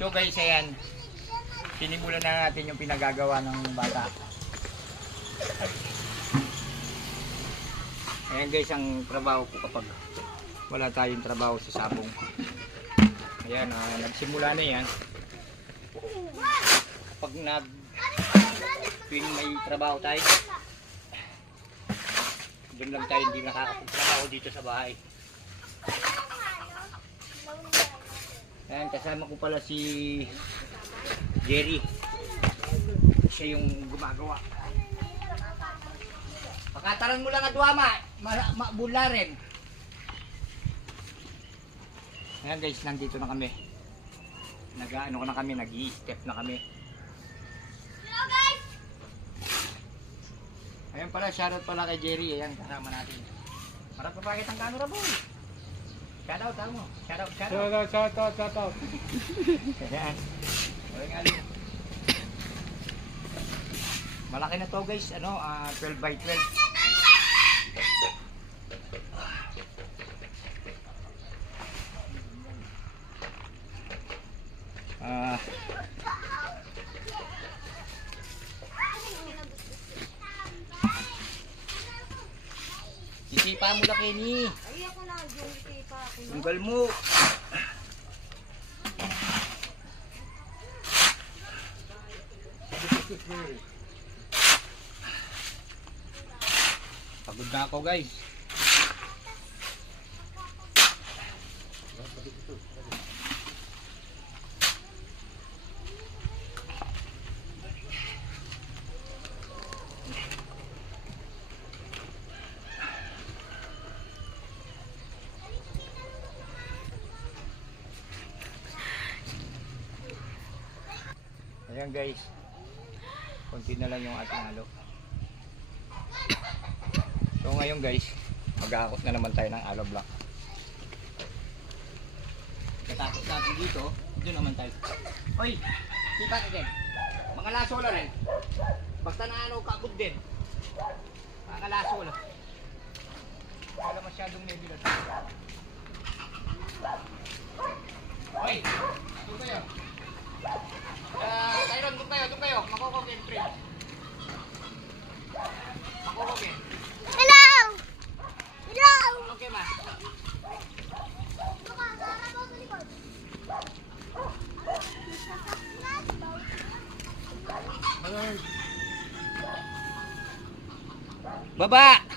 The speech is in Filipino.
So guys, ayan. Sinimulan na natin yung pinagagawa ng bata. Ayan guys, ang trabaho ko kapag wala tayong trabaho sa sabong. Ayan, nagsimula na yan. Kapag tuwing may trabaho tayo, doon lang tayo hindi nakakapagtrabaho dito sa bahay. Ayan, kasama ko pala si Jerry. Siya yung gumagawa. Pakataran mo lang at wama, mabula rin. Ayan guys, nandito na kami. Nag-ano na kami, nag-i-step na kami. Hello guys! Ayan pala, shoutout pala kay Jerry. Ayan, kasama natin. Para papakit ang camera boy. Shoutout, tawag mo. Shoutout. Ayan. Malaki na to guys, 12 by 12. Sisipa mo na Kenny. Ay, ako na. Yung sipa ako. Tunggal mo. Pagod na ako guys. Ayan guys, konti na lang yung ating halo. So ngayon guys, mag-aakot na naman tayo ng aloe block. Katapos natin dito, doon naman tayo. Hoy, sipa ka din. Mga laso lang rin. Basta na kakot din. Mga laso lang. Wala masyadong nebula. Hoy, doon kayo. Tyron, doon kayo. Makukogin, friend. Makukogin. Hello! Hello! Okay, ma. Baba!